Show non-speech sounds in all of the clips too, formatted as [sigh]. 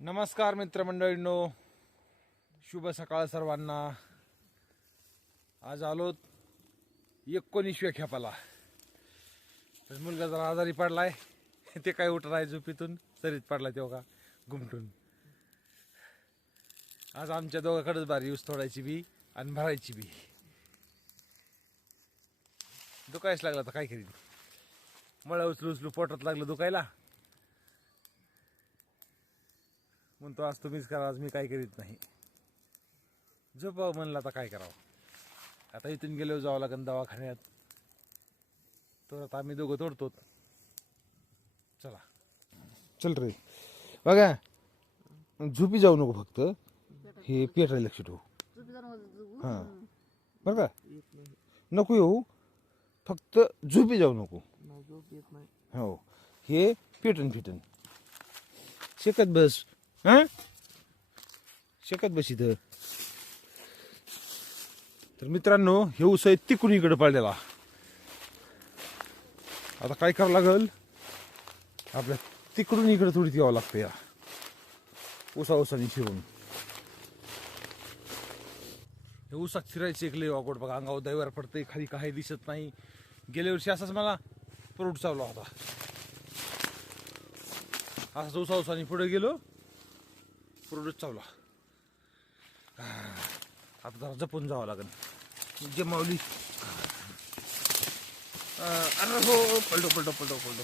नमस्कार मित्रमंडळींनो. शुभ सकाळ सर्वांना. आज आलो एकोणीसव्या खेपाला. तर मुलगा जरा आजारी पडलाय. [laughs] ते काय उठणार आहे झोपीतून? सरीत पडला तेव्हा का? घुमटून. आज आमच्या दोघाकडेच बारी ऊस तोडायची बी आणि भरायची बी. दुखायच लागला तर काय करीन? मळा उचलू उचलू पोटात लागलं दुखायला. म्हणतो आज तुम्हीच करा आज मी काय करीत नाही. झोपावं म्हणलं आता काय करावं? आता इथून गेलो जावं लागेल दवाखान्यात. तर आता आम्ही दोघं तोडतो. चला. चल रे. बघा झोपी जाऊ नको फक्त. हे पेटायला लक्ष ठेवू. हां. बरं का? नको येऊ. फक्त झोपी जाऊ नको. हो. हे पेटन फिटन शेकत बस. हा? शकत बस इथं. तर मित्रांनो हे ऊस आहे तिकडून इकडे पडलेला. आता काय करावं लागल? आपल्या तिकडून इकडे थोडी यावं लागतं या. ऊसा उसाने शिरून हे उसात फिरायचे एक लय अवघड बघा. अंगावर दैवार पडतंय खाली काही दिसत नाही. गेल्या वर्षी असाच मला प्रोट चावला होता. असाच उसा उसाने पुढे गेलो. प्रोडक्ट चावला आता जरा जपून जावं लागेल जे माऊली अरे हो पलटो पलटो पलटो पलटो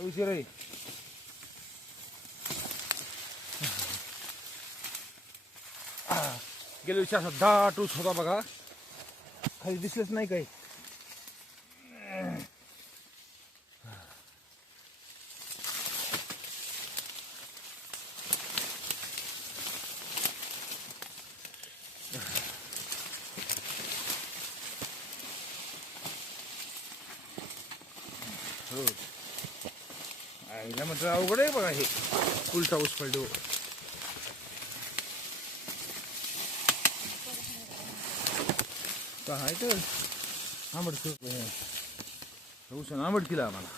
उशीर आहे गेल्या असा दाट ऊस होता बघा. खाली दिसलंच नाही काही. हो. म्हटलं अवघड आहे बघा हे. उलटा ऊस पडलो काय तर. आंबट ऊस आंबट केला आम्हाला.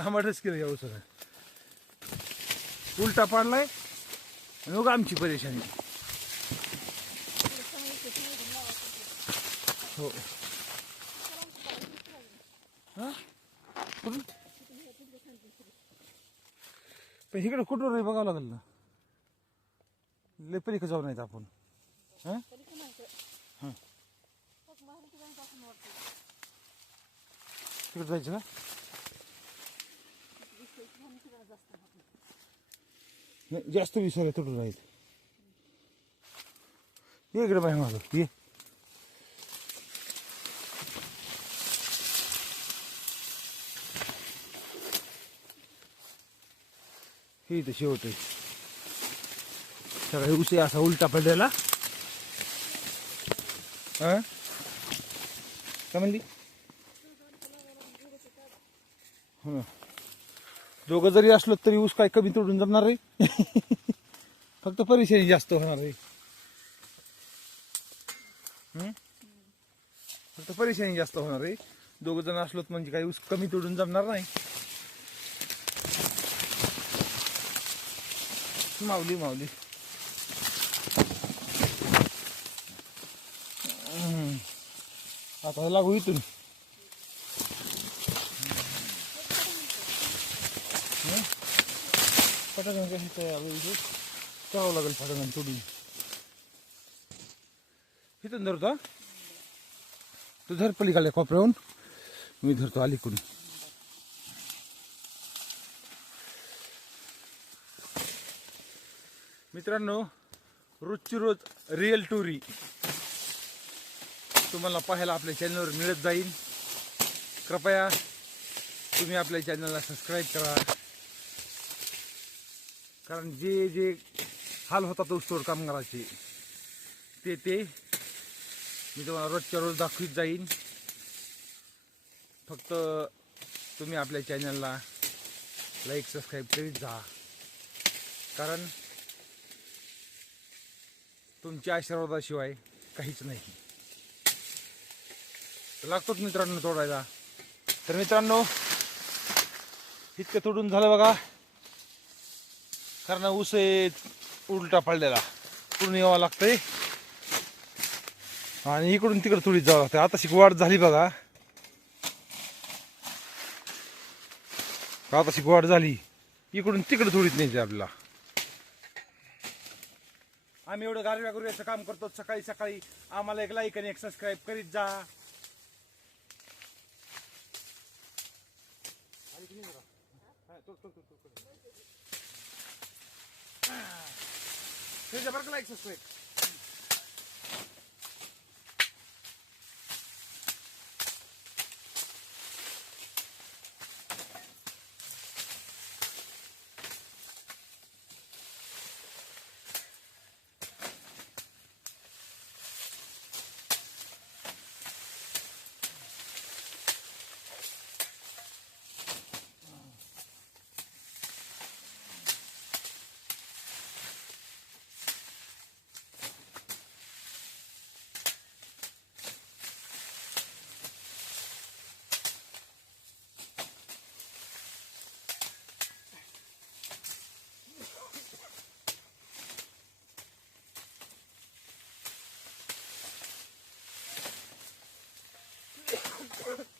आंबटच केलं या ऊसानं उलटा पाडलाय मग आमची परेशानी. हो कुठून पण इकडे कुठून रे बघावं लागेल ना लेपरी जाऊ नाहीत आपण हा? हा. तिकडे जायचं का नाही जास्त विसर तुटून राहील ये इकडे बाहेर माझं ये हे इथं शेवट आहे. सगळे उसे असा उलटा पडलेला. हा? काय म्हणली हो. दोघं जरी असलो तरी ऊस काय कमी तोडून जमणार रे [laughs] फक्त परेशानी जास्त होणार आहे. फक्त परेशानी जास्त होणार आहे. दोघं जण असलो म्हणजे काही ऊस कमी तोडून जमणार नाही. माऊली माऊली. आता लागू इथून. फटाकण कशी तयार आलं करावं लागेल फटाकण तोडून. इथून धरतो तू धर पलीकडे कोपऱ्याहून मी धरतो अलीकडून. मित्रांनो रोजची रोज रिअल टुरी तुम्हाला पाहायला आपल्या चॅनलवर मिळत जाईल. कृपया तुम्ही आपल्या चॅनलला सबस्क्राईब करा. कारण जे जे हाल होतात ऊसतोड कामगाराचे ते ते मी तुम्हाला रोजच्या रोज दाखवीत जाईन. फक्त तुम्ही आपल्या चॅनलला लाईक सबस्क्राईब करीत जा. कारण तुमच्या आशीर्वादाशिवाय काहीच नाही. लागतोच मित्रांनो तोडायला. तर मित्रांनो इतकं तोडून झालं बघा. कारण ऊस उलटा पडलेला. पूर्ण यावं लागतंय. आणि इकडून तिकडे थोडी जावं लागतं आता शिक वाढ झाली बघा. आता शिक वाढ झाली. इकडून तिकडे थोडीच नाही आपल्याला. आम्ही एवढं गारव्या गुरव्याचं काम करतो. सकाळी सकाळी आम्हाला एक लाईक आणि एक सबस्क्राईब करीत जा. Like subscribe Ha, ha, ha.